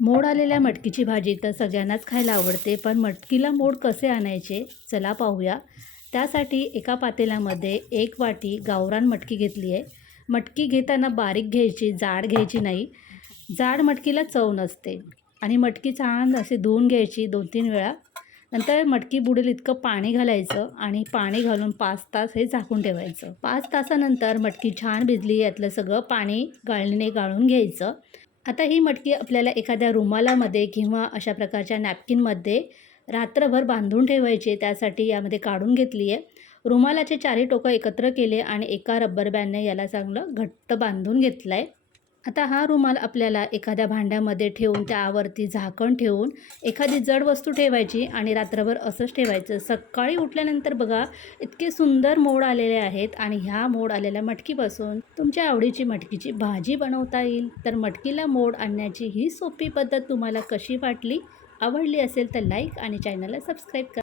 मोड आलेल्या मटकीची भाजी तर सगळ्यांनाच खायला आवडते, पण मटकीला मोड कसे आणायचे चला पाहूया. त्यासाठी एका पातेल्यामध्ये 1 वाटी गावरान मटकी घेतली आहे. मटकी घेताना बारीक घ्यायची, जाड घ्यायची नाही. जाड मटकीला चव नसते. आणि मटकी छान अशी धुवून घ्यायची 2-3 वेळा. नंतर मटकी बुडेल इतकं पाणी घालायचं आणि पाणी घालून 5 तास हे झाकून ठेवायचं. 5 तासानंतर मटकी छान भिजली, यातलं सगळं पाणी गाळणीने गाळून घ्यायचं. आता ही मटकी आपल्याला एखाद्या रुमालामध्ये किंवा अशा प्रकारच्या नॅपकिनमध्ये रात्रभर बांधून ठेवायची. त्यासाठी यामध्ये काढून घेतली आहे. रुमालाचे चारही टोकं एकत्र केले आणि एका रबर बँडने याला चांगलं घट्ट बांधून घेतलं आहे. आता हा रुमाल आपल्याला एखाद्या भांड्यामध्ये ठेवून त्यावरती झाकण ठेवून एखादी जड वस्तू ठेवायची आणि रात्रभर असंच ठेवायचं. सकाळी उठल्यानंतर बघा इतके सुंदर मोड आलेले आहेत आणि ह्या मोड आलेल्या मटकीपासून तुमच्या आवडीची मटकीची भाजी बनवता येईल. तर मटकीला मोड आणण्याची ही सोपी पद्धत तुम्हाला कशी वाटली? आवडली असेल तर लाईक आणि चॅनलला सबस्क्राईब करा.